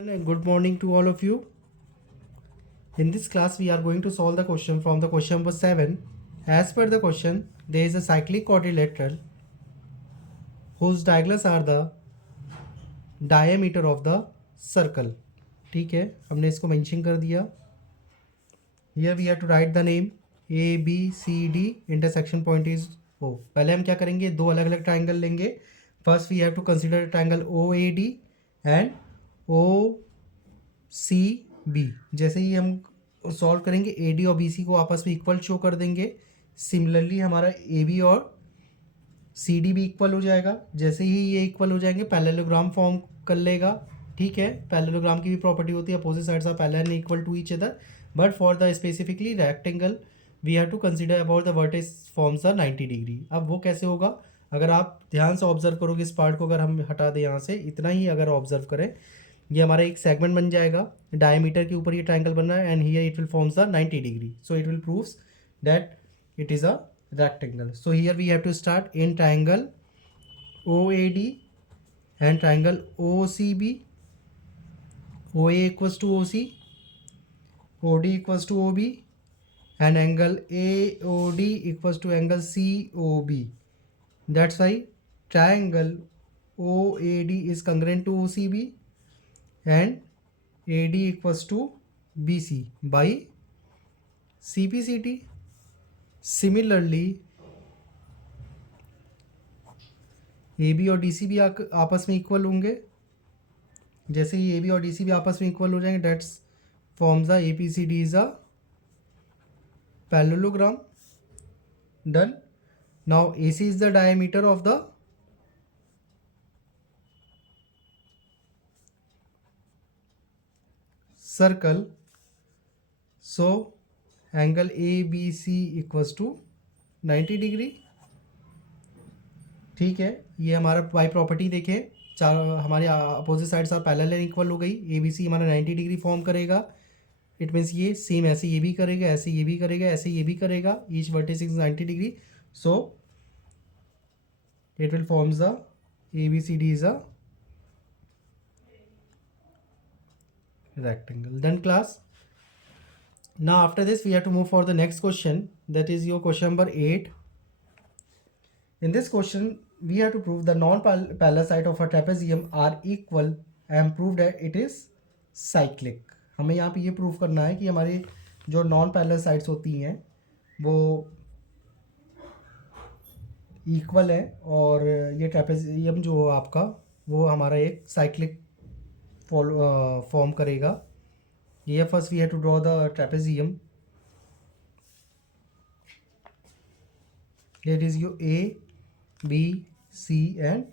And good morning to all of you. In this class, we are going to solve the question from the question number 7. As per the question, there is a cyclic quadrilateral whose diagonals are the diameter of the circle. ठीक है, हमने इसको mention कर दिया. Here we have to write the name A B C D. Intersection point is O. पहले हम क्या करेंगे, दो अलग अलग ट्राइंगल लेंगे. First we have to consider triangle OAD and OCB. जैसे ही हम सॉल्व करेंगे AD और BC को आपस में इक्वल शो कर देंगे. सिमिलरली हमारा AB और CD भी इक्वल हो जाएगा. जैसे ही ये इक्वल हो जाएंगे पैरेललोग्राम फॉर्म कर लेगा. ठीक है, पैरेललोग्राम की भी प्रॉपर्टी होती है, opposite sides are parallel and equal to each other. But for the specifically rectangle we have to consider about the vertex forms are 90 degree. अब वो कैसे होगा, अगर आप ध्यान से ऑब्जर्व करोगे इस पार्ट को, अगर हम हटा दें यहाँ से, इतना ही अगर ऑब्जर्व करें, ये हमारा एक सेगमेंट बन जाएगा. डायमीटर के ऊपर ये ट्राइंगल बन रहा है and here it will forms the 90 degree. So it will proves that it is a rectangle. So here we have to start in triangle OAD and triangle OCB. OA equals to OC, OD equals to OB, and angle AOD equals to angle COB. That's why triangle OAD is congruent to OCB and AD equals to BC by CPCT. Similarly A B और D C भी आपस में equal होंगे. जैसे ही ए B और D C भी आपस में इक्वल हो जाएंगे, that's forms the A P C D is a parallelogram. Done. Now A C is the diameter of the circle. So angle A B C equals to 90 degree. ठीक है, ये हमारा by property देखें, चार हमारे opposite sides are parallel and equal हो गई. A B C हमारा 90 डिग्री फॉर्म करेगा. इट मीन्स ये सेम ऐसे ये भी करेगा, ऐसे ये भी करेगा, ऐसे ये भी करेगा. Each vertex is 90 degree. So it will forms the A B C D is a rectangle. Then class, now after this we have to move for the next question, that is your question number 8. In this question we have to prove the non-parallel sides of a trapezium are equal and prove that it is cyclic. हमें यहाँ पे ये prove करना है कि हमारी जो non parallel sides होती हैं वो इक्वल है और ये ट्रेपेजियम जो आपका वो हमारा एक साइक्लिक फॉर्म करेगा. Here first we have to draw the trapezium. Here is your A, B, C and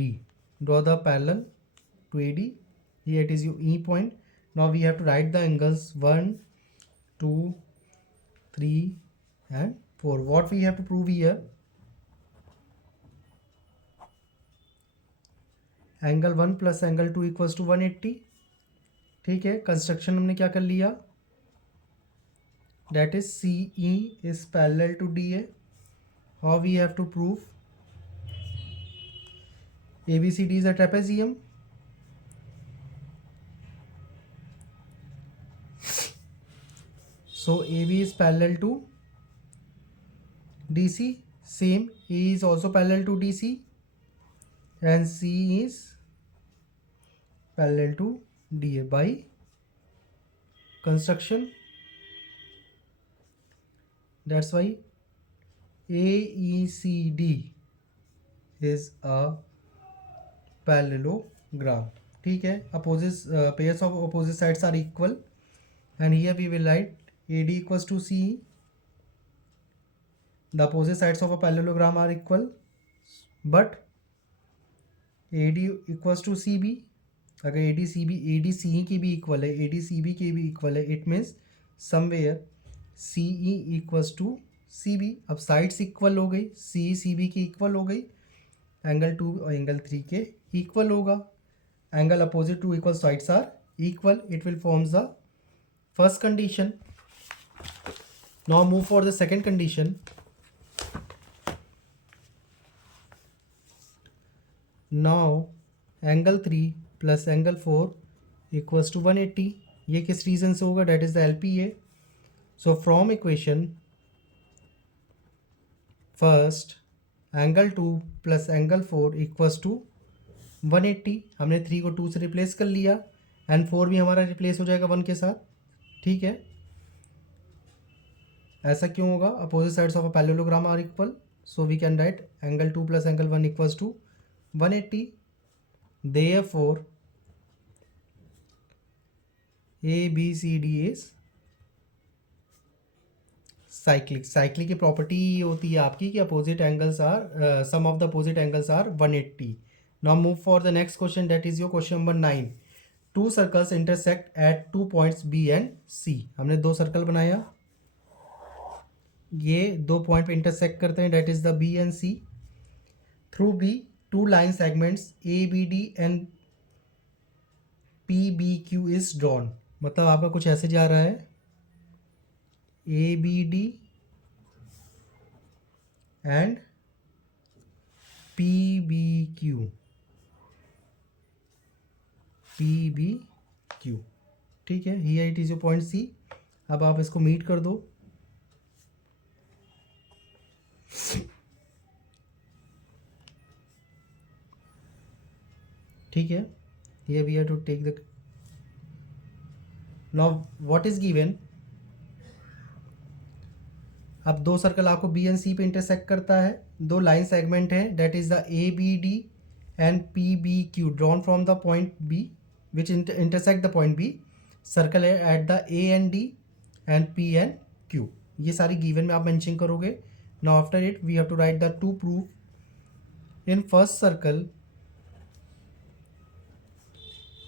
D. Draw the parallel to AD. Here it is your E point. Now we have to write the angles 1, 2, 3 and 4. What we have to prove here? Angle 1 plus angle 2 equals to 180. ठीक है, construction हमने क्या कर लिया, that is C E is parallel to D A. How we have to prove, A B C D is a trapezium. So A B is parallel to D C, same A is also parallel to D C and C is parallel to DA by construction. That's why AECD is a parallelogram. ठीक है, opposite pairs of opposite sides are equal and here we will write AD equals to CE. The opposite sides of a parallelogram are equal but AD equals to CB. अगर A D C ई की भी equal है, A D C B की भी equal है, it means somewhere C E equals to C B. अब sides equal हो गई, सी सी बी की इक्वल हो गई, एंगल 2 और एंगल 3 के इक्वल होगा. Angle opposite to equal sides are equal. It will forms the first condition. Now move for the second condition. Now angle 3 plus angle 4 equals to 180। ये किस reason से होगा? That is the LPA। So from equation first angle 2 plus angle 4 equals to 180। हमने 3 को 2 से replace कर लिया and 4 भी हमारा रिप्लेस हो जाएगा 1 के साथ। ठीक है, ऐसा क्यों होगा? Opposite sides of a parallelogram are equal, so we can write angle 2 plus angle 1 equals to 180। Therefore ABCD is cyclic. Cyclic की प्रॉपर्टी ये होती है आपकी कि opposite angles are sum of the opposite angles are 180। Now move for the next question, that is your question number 9। Two circles intersect at 2 points B and C। हमने 2 circle बनाया, ये 2 point पे intersect करते हैं, that is the B and C। Through B 2 line segments ABD and PBQ is drawn. मतलब आपका कुछ ऐसे जा रहा है, ABD एंड PBQ। ठीक है, here it is your point C। अब आप इसको मीट कर दो। ठीक है, here we have to take the now what is given। अब 2 सर्कल आपको B एंड C पे इंटरसेक्ट करता है, 2 लाइन सेगमेंट है, that is the ABD and PBQ drawn from the point B which intersect the point B। Circle है at the A and D and P and Q। ये सारी given में आप mention करोगे। Now after it we have to write the two proof. In first circle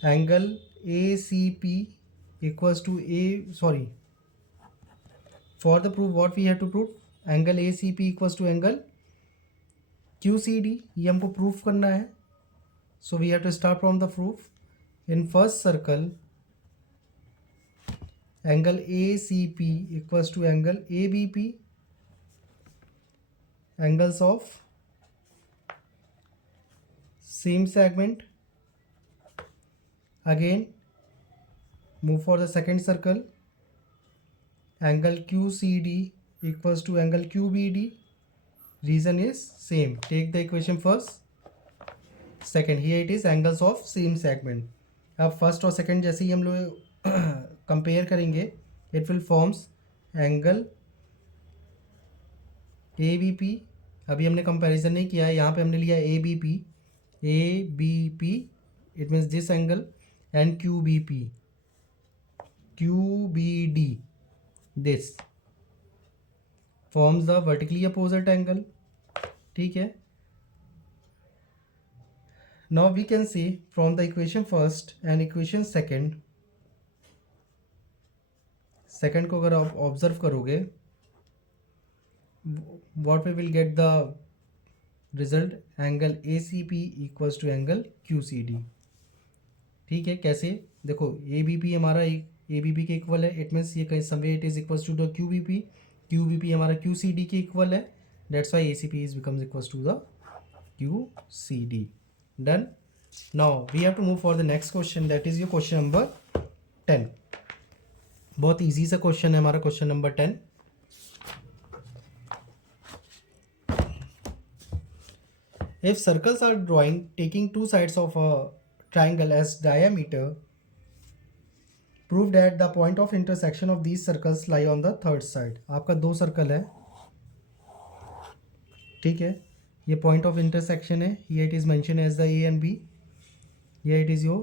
angle ACP equals to for the proof what we have to prove, angle ACP equals to angle QCD। ये हमको proof करना है, so we have to start from the proof. In first circle angle ACP equals to angle ABP, angles of same segment. Again, move for the second circle, angle QCD equals to angle QBD, reason is same, take the equation first, second, here it is angles of same segment। अब first और second जैसे ही हम लोग compare करेंगे, it will forms angle ABP। अभी हमने comparison नहीं किया है, यहाँ पे हमने लिया ABP, it means this angle, and QBD, this forms the vertically opposite angle। ठीक है, now we can see from the equation first and equation second को अगर आप ऑब्जर्व करोगे, what we will get the result, angle ACP equals to angle QCD। ठीक है, कैसे? देखो ABP हमारा ABP के इक्वल है, इट मीन्स ये कहीं someway it is equals to the QBP हमारा QCD के इक्वल है, that's why ACP is becomes equals to the QCD। Done. Now we have to move for the next question, that is your question number 10। बहुत easy सा question है हमारा question number 10। If circles are drawing taking 2 sides of a triangle as diameter, prove that the point of intersection of these circles lie on the third side। आपका 2 circle है, ठीक है, ये point of intersection है, here it is mentioned as the A and B, here it is your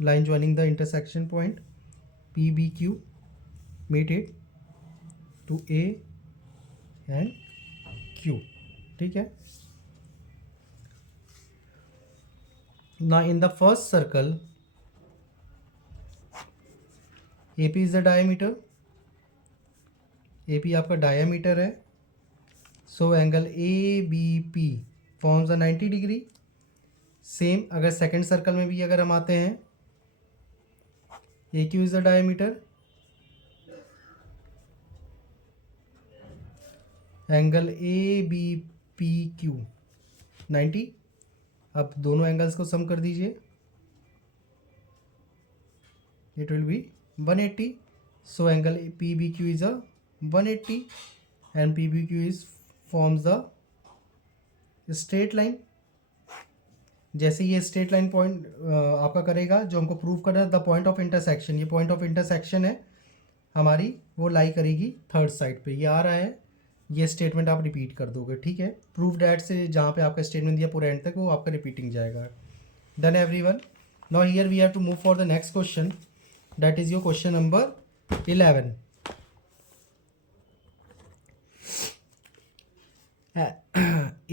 line joining the intersection point PBQ, meet it to A and Q। ठीक है, now in the first circle AP is the diameter, AP आपका diameter है, so angle ABP forms a 90 degree. Same अगर second circle में भी अगर हम आते हैं, AQ is the diameter, angle ABPQ 90। अब दोनों एंगल्स को सम कर दीजिए, it will be 180. So angle PBQ is a 180 and PBQ is forms the straight line. जैसे ये स्ट्रेट लाइन पॉइंट आपका करेगा, जो हमको प्रूव करना है द पॉइंट ऑफ इंटरसेक्शन, ये पॉइंट ऑफ इंटरसेक्शन है हमारी, वो लाई करेगी थर्ड साइड पे। ये आ रहा है, ये स्टेटमेंट आप रिपीट कर दोगे, ठीक है। प्रूफ डैट से जहाँ पे आपका स्टेटमेंट दिया पूरे एंड तक, वो आपका रिपीटिंग जाएगा। Done everyone. Now here we have to move for the next question, that is your question number 11।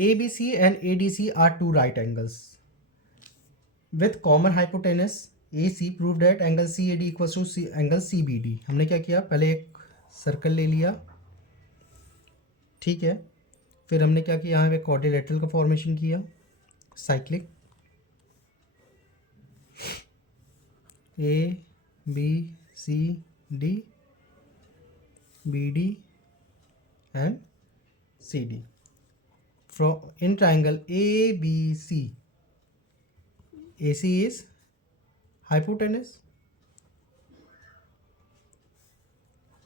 ABC and ADC are two right angles with common hypotenuse AC. Prove that angle CAD equals to angle CBD। हमने क्या किया, पहले एक circle ले लिया, ठीक है। फिर हमने क्या किया, यहाँ पे क्वाड्रिलेटरल का फॉर्मेशन किया, cyclic, ABCD BD and CD from in triangle ABC. AC is hypotenuse,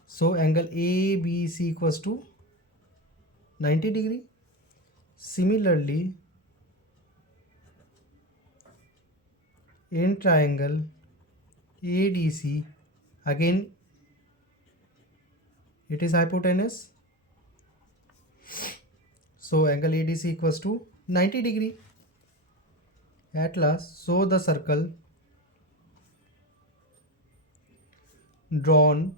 so angle ABC equals to 90 degree. Similarly, in triangle ADC, again it is hypotenuse, so angle ADC equals to 90 degree. At last, so the circle drawn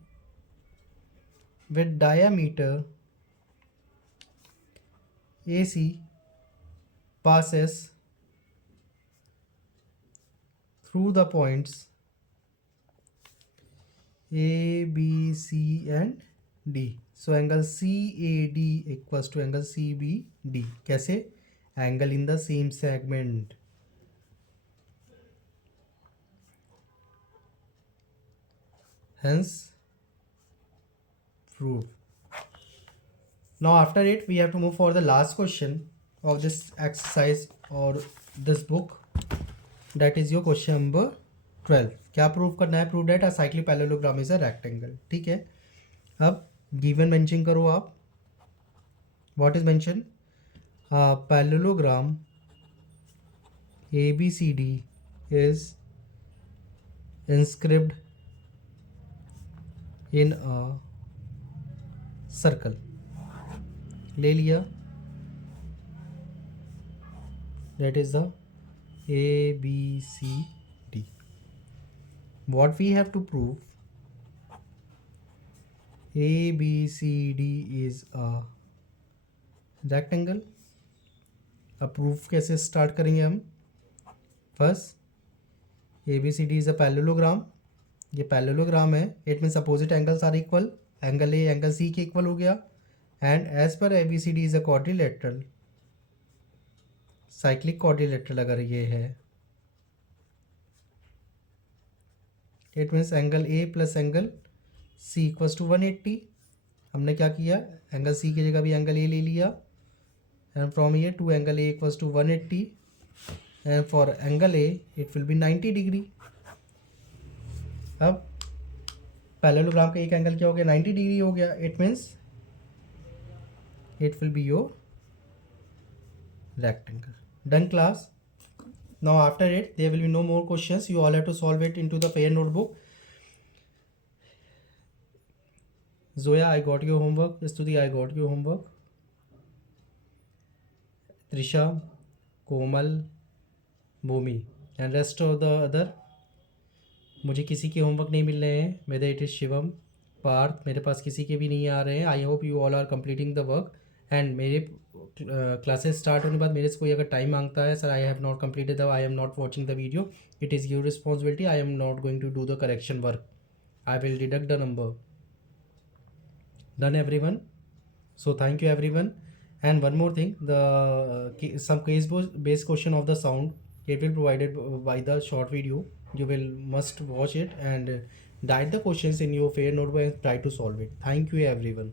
with diameter AC passes through the points A, B, C and D. So angle CAD equals to angle CBD. कैसे? Angle in the same segment. Hence proved. Now after it we have to move for the last question of this exercise or this book, that is your question number 12। क्या prove करना है? Prove that a cyclic parallelogram is a rectangle, ठीक है। अब given mention करो आप, what is mention, parallelogram ABCD is inscribed in a circle। ले लिया, that is the ABCD। what we have to prove, ABCD is a rectangle। अब proof कैसे start करेंगे हम, first ABCD is a parallelogram, ये parallelogram है, it means opposite angles are equal, angle A angle C के equal हो गया, and as पर ABCD is a quadrilateral, cyclic quadrilateral अगर ये है, it means angle A plus angle C equals to 180। हमने क्या किया, एंगल सी की जगह भी एंगल ए ले लिया, एंड फ्रॉम ये two angle A equals to 180 and for angle A it will be 90 degree. अब पैरेललोग्राम का एक एंगल क्या हो गया, 90 डिग्री हो गया, it means it will be your rectangle। Done class। Now after it there will be no more questions, you all have to solve it into the pair notebook। Zoya, I got your homework। Stuti, I got your homework। Trisha, Komal, Bhumi and rest of the other, मुझे किसी के homework नहीं मिल रहे हैं, whether it is Shivam, Partha, मेरे पास किसी के भी नहीं आ रहे हैं। I hope you all are completing the work, and मेरे क्लासेस स्टार्ट होने के बाद मेरे से कोई अगर टाइम मांगता है, sir I have not completed the, I am not watching the video, it is your responsibility, I am not going to do the correction work, I will deduct the number. Done everyone, so thank you everyone. And one more thing, the some case based question of the sound, it will provided by the short video, you will must watch it and write the questions in your fair notebook and try to solve it। thank you everyone।